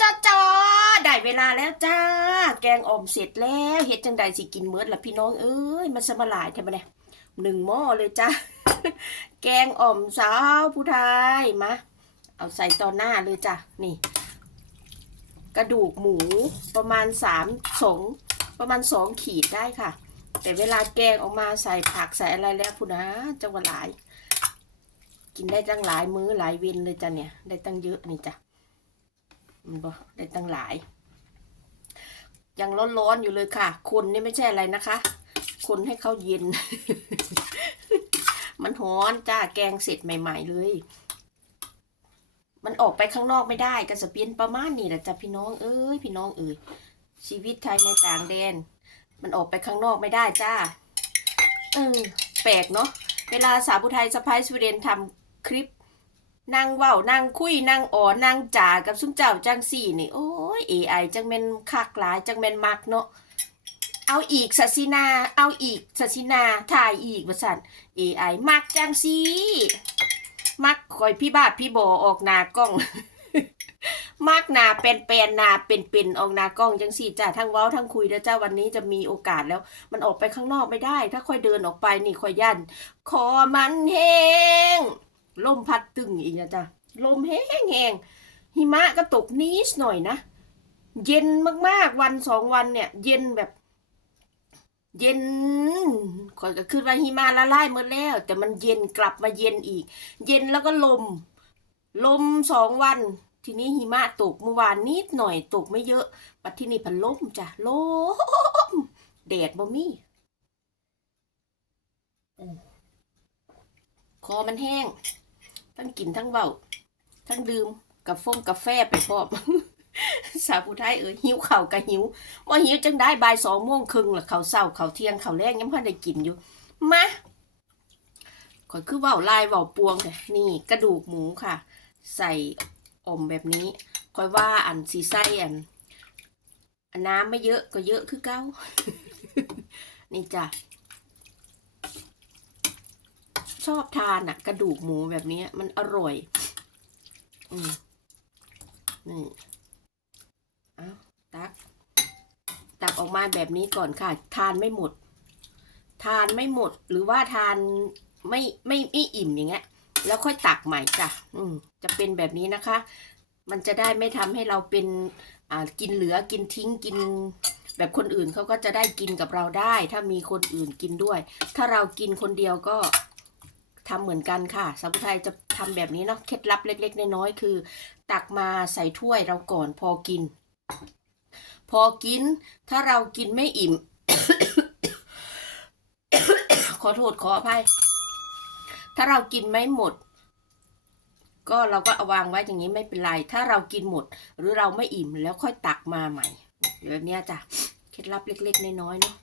จอจอได้เวลาแล้วจ้า แกงอ่อมเสร็จแล้วเฮ็ดจังใดสิกินเมื่อละพี่น้องเอ้ยมันสมาหลายแท้บ่เนี่ยหนึ่งหม้อเลยจ้าแกงอ่อมสาวผู้ไทยมาเอาใส่ตอนหน้าเลยจ้ะนี่ กระดูกหมูประมาณสามสองประมาณสองขีดได้ค่ะ แต่เวลาแกงออกมาใส่ผักใส่อะไรแล้วพูนะจังหวะหลาย กินได้ตั้งหลายมื้อหลายเวนเลยจ้ะเนี่ย ได้ตั้งเยอะนี่จ้ะ มันบ่ได้ตั้งหลาย ยังร้อนๆอยู่เลยค่ะ คนนี่ไม่ใช่อะไรนะคะ คนให้เขาเย็น มันร้อนจ้าแกงเสร็จใหม่ ๆ เลย มันออกไปข้างนอกไม่ได้ก็จะเป็นประมาณนี้แหละจ้ะพี่น้องเอ้ยพี่น้องเอ้ยชีวิตไทยในต่างแดน มันออกไปข้างนอกไม่ได้จ้าเออแปลกเนาะเวลาสาวผู้ไทยสะพายสวีเดนทำคลิป นั่งเว้านั่งคุยนั่งอ่อนั่งจ่ากับซุ้มเจ้าจังสี่นี่ โอ้ย AI จังแม่นคักหลายจังแม่นมักเนาะเอาอีกสัสินา เอาอีกสัสินาถ่ายอีกว่าสั่น AI มักจังสีมักคอยพี่บาทพี่บอออกหนากล้อง มักหนาเป็นเป็นหนาเป็นเป็นออกหนากล้องจังสี่จ้าทั้งเว้าทั้งคุยแล้วจ้าวันนี้จะมีโอกาสแล้ว มันออกไปข้างนอกไม่ได้ ถ้าค่อยเดินออกไปนี่ค่อยยันคอมันแห้ง ลมพัดตึงอีกนะจ้ะลมแห้งแห้งหิมะก็ตกนิดหน่อยนะ เย็นมากๆวันสองวันเนี่ย เย็นแบบ เย็นข่อยก็คือว่าหิมะละลายหมดแล้ว แต่มันเย็นกลับมาเย็นอีก เย็นแล้วก็ลม ลมสองวัน ทีนี้หิมะตกเมื่อวานนิดหน่อยตกไม่เยอะปัดที่นี่พันลมจ้ะลมแดดบ่มีคอมันแห้ง ทั้งกินทั้งเบาทั้งดื่มกับฟงกาแฟไปพร้อมสาวผู้ไทยเออหิวข่ากับหิวว่าหิวจังได้บ่ายสองโมงครึ่งละเขาเศร้าเขาเที่ยงเขาแรกยังพอได้กินอยู่มาข่อยคือเบาลายเบาปวงแต่นี่กระดูกหมูค่ะ ใส่อมแบบนี้ค่อยว่าอันสีไส้อันอันน้ำไม่เยอะก็เยอะคือเก้า นี่จ้ะ ชอบทานอะกระดูกหมูแบบนี้มันอร่อย อืมนี่เอาตัก ตักออกมาแบบนี้ก่อนค่ะ ทานไม่หมด ทานไม่หมด หรือว่าทานไม่ไม่ไม่อิ่มอย่างเงี้ย แล้วค่อยตักใหม่จ้ะ อืม จะเป็นแบบนี้นะคะ มันจะได้ไม่ทำให้เราเป็น อ่า กินเหลือ กินทิ้ง กิน แบบคนอื่นเขาก็จะได้กินกับเราได้ ถ้ามีคนอื่นกินด้วย ถ้าเรากินคนเดียวก็ ทำเหมือนกันค่ะสาวไทยจะทำแบบนี้เนาะเคล็ดลับเล็ก ๆ น้อยๆคือ ตักมาใส่ถ้วยเราก่อนพอกิน พอกิน ถ้าเรากินไม่อิ่ม ขอโทษขออภัยถ้าเรากินไม่หมด ก็เราก็เอาวางไว้อย่างนี้ไม่เป็นไร ถ้าเรากินหมด หรือเราไม่อิ่มแล้วค่อยตักมาใหม่แบบนี้จ้ะเคล็ดลับเล็ก ๆ น้อยๆเนาะ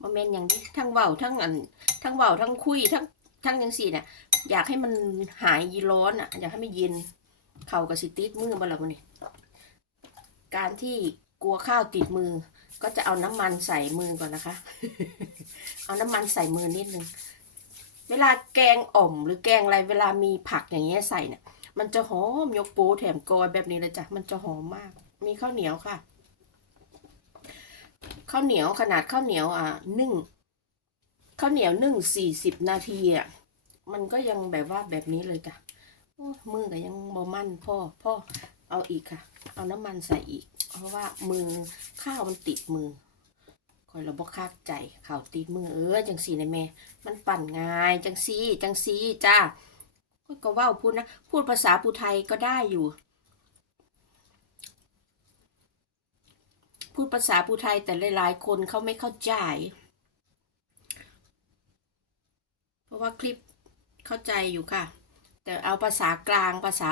มาเมนอย่างนี้ทั้งเบาทั้งอันทั้งเบาทั้งคุยทั้ง ทั้งยังสี่เนี่ยอยากให้มันหายยีร้อนอะ อยากให้มันเย็นเข่ากับสิติดมือบ่ละมันนี่การที่กลัวข้าวติดมือ ก็จะเอาน้ำมันใส่มือก่อนนะคะ เอาน้ำมันใส่มือนิดนึงเวลาแกงอ่อมหรือแกงอะไรเวลามีผักอย่างเงี้ยใส่เนี่ยมันจะหอมยกป้แถมกอยแบบนี้เลยจ้ะมันจะหอมมาก มีข้าวเหนียวค่ะข้าวเหนียวขนาดข้าวเหนียวอะนึ่งข้าวเหนียวนึ่งสี่สิบนาทีอะ มันก็ยังแบบว่าแบบนี้เลยจ้ะมือก็ยังบอมั่นพ่อพ่อเอาอีกค่ะ เอาน้ำมันใส่อีก เพราะว่ามือข้าวมันติดมือคอยเราบอกคากใจข่าวติดมือเออจังสีนะแม่ มันปั่นง่ายจังสีจังสีจ้าก็ว่าพูดนะ พูดภาษาปูไทยก็ได้อยู่ พูดภาษาปูไทยแต่หลายๆคนเขาไม่เข้าใจ เพราะว่าคลิป เข้าใจอยู่ค่ะ แต่เอาภาษากลางภาษา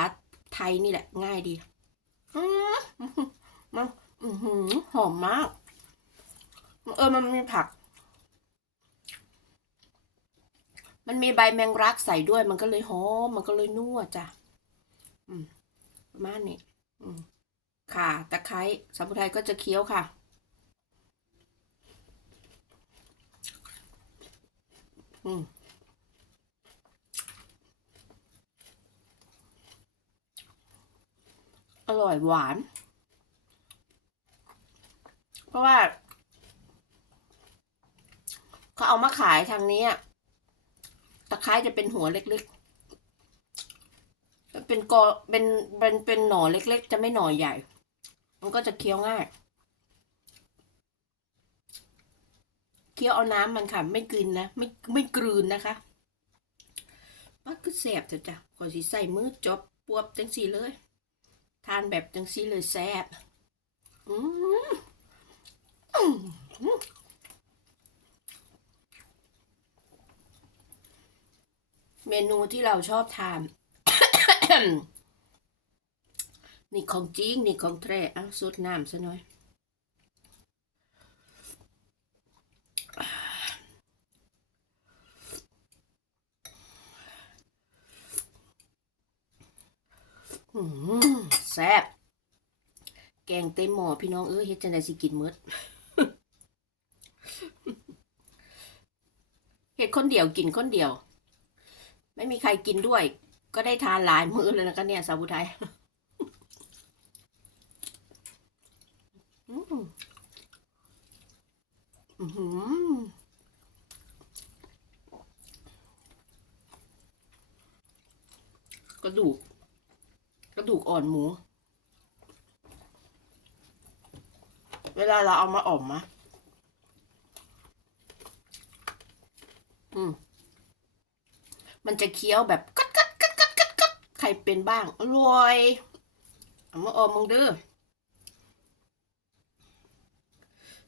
ไทยนี่แหละง่ายดีอืมมันหอมมาก เออมันมีผัก มันมีใบแมงรักใส่ด้วย มันก็เลยหอม มันก็เลยนัวจ้ะประมาณนี้ค่ะตะไคร้สมุนไพรก็จะเคี้ยวค่ะอืม อร่อยหวาน เพราะว่าเขาเอามาขายทางนี้ตะไคร้จะเป็นหัวเล็กๆ เป็นกอเป็นเป็นเป็นหน่อเล็ก ๆ จะไม่หน่อใหญ่ มันก็จะเคี้ยวง่าย เคี้ยวเอาน้ำมันค่ะ ไม่กลืนนะ ไม่ไม่กลืนนะคะมันก็แสบเถอะจ้ะขอสิใส่มือจบปวบจังสีเลย ทานแบบจังซีเลยแซ่บอืมเมนูที่เราชอบทาน นี่ของจริง นี่ของแท้อะสุดน้ำซะหน่อย แซ่บแกงเต็มหม้อพี่น้องเอ้ยเฮ็ดจังไดสิกินหมดเฮ็ดคนเดียวกินคนเดียว ไม่มีใครกินด้วย ก็ได้ทานหลายมื้อเลยนะคะเนี่ยสาวบุไทยอืมอื้อหือกระดูก ระดูกอ่อนหมู เวลาเราเอามาอ่อมมะอืม มันจะเคี้ยวแบบกัดกัดกัดกัดกัดกัดใครเป็นบ้าง อร่อยเอามาอ่อมมึงเด้อ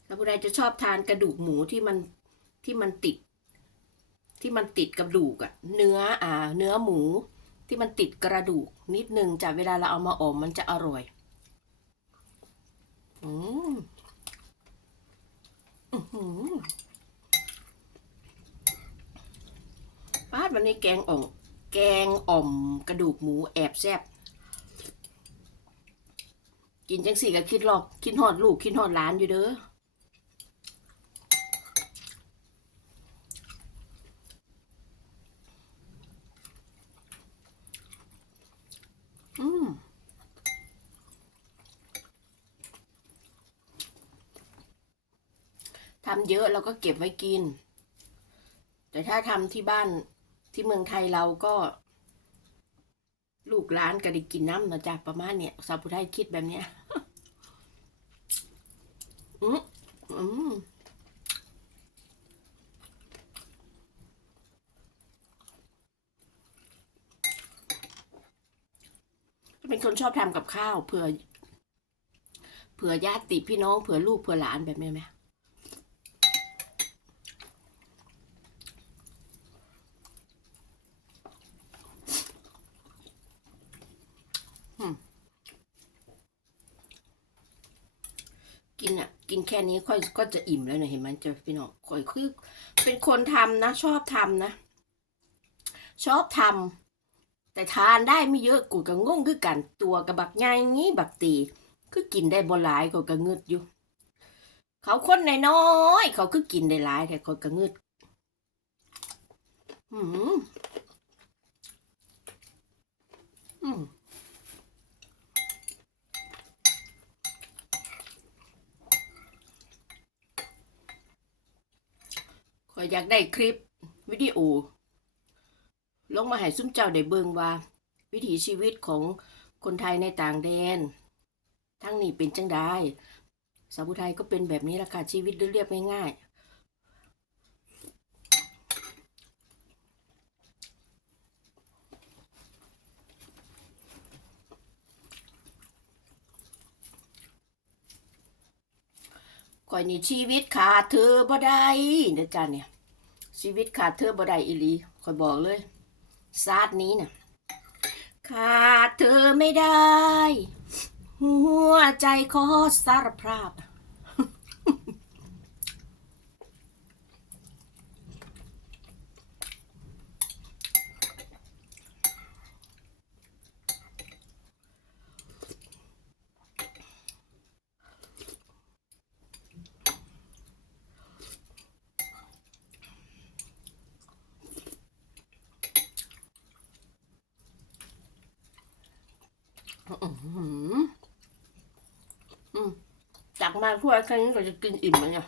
ถ้าผู้ใดจะชอบทานกระดูกหมูที่มันที่มันติด ที่มันติดกระดูกอะเนื้ออ่า เนื้อหมู ที่มันติดกระดูกนิดนึงจากเวลาเราเอามาอมมันจะอร่อย อืมอือหือป้าวันนี้แกงอ่อมแกงอ่อมกระดูกหมูแอบแซบกินจังสี่ก็คิดหรอกคิดหอดลูกคิดหอดหลานอยู่เด้อม ทำเยอะเราก็เก็บไว้กิน แต่ถ้าทำที่บ้านที่เมืองไทยเราก็ ลูกร้านก็ได้กินน้ำนะจ๊ะประมาณเนี้ยสาวผู้ไทยคิดแบบเนี้ยอืมอืมเป็นคนชอบทำกับข้าวเผื่อเผื่อญาติพี่น้องเผื่อลูกเผื่อหลานแบบนี้ไหม กินอะ กินแค่นี้ค่อยก็จะอิ่มแล้วเนะเห็นไหมจ้าพี่น้องค่อยคือเป็นคนทำนะ ชอบทำนะ ชอบทำแต่ทานได้ไม่เยอะกูก็งงคือกันตัวกับบักใหญ่งี้บักตีคือกินได้บ่หลายก็ก็งึดอยู่ เขาคนในน้อยเขาคือกินได้หลายแต่เขาก็งึดอืมอืม อยากได้คลิปวิดีโอ ลงมาให้ซุ่มเจ้าได้เบิ่งว่า วิถีชีวิตของคนไทยในต่างแดน ทั้งนี้เป็นจังไดสาวผู้ไทยก็เป็นแบบนี้ละค่ะชีวิตเรียบง่ายๆข่อยนี่ชีวิตขาดเธอบ่ได้เด้อจ้าเนี่ย ชีวิตขาดเธอบ่ได้อีหลีคอยบอกเลยซาดนี้น่ะขาดเธอไม่ได้ หัวใจขอสารภาพ อื้อหืออื มจตักมาถ้วแค่นี้ก็จะกินอิ่มแล้วเนี่ย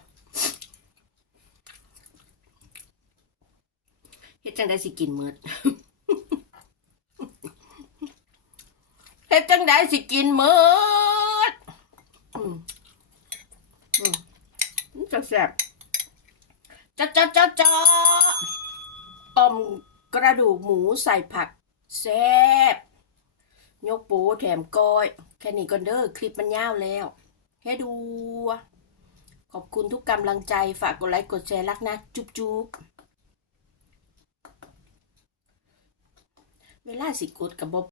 เฮ็ดจังได้สิกินมืดเฮ็ดจังได้สิกินมืดอืมอืมมันจะแซ่บจ้าจ้าจ้าจ้าออมกระดูกหมูใส่ผักแซ่บยกปูแถมก้อย แค่นี้ก็เด้อคลิปมันยาวแล้ว ให้ดู ขอบคุณทุกกำลังใจ ฝากกดไลค์กดแชร์รักนะ จุ๊บจุ๊บเวลาสิกดกับบ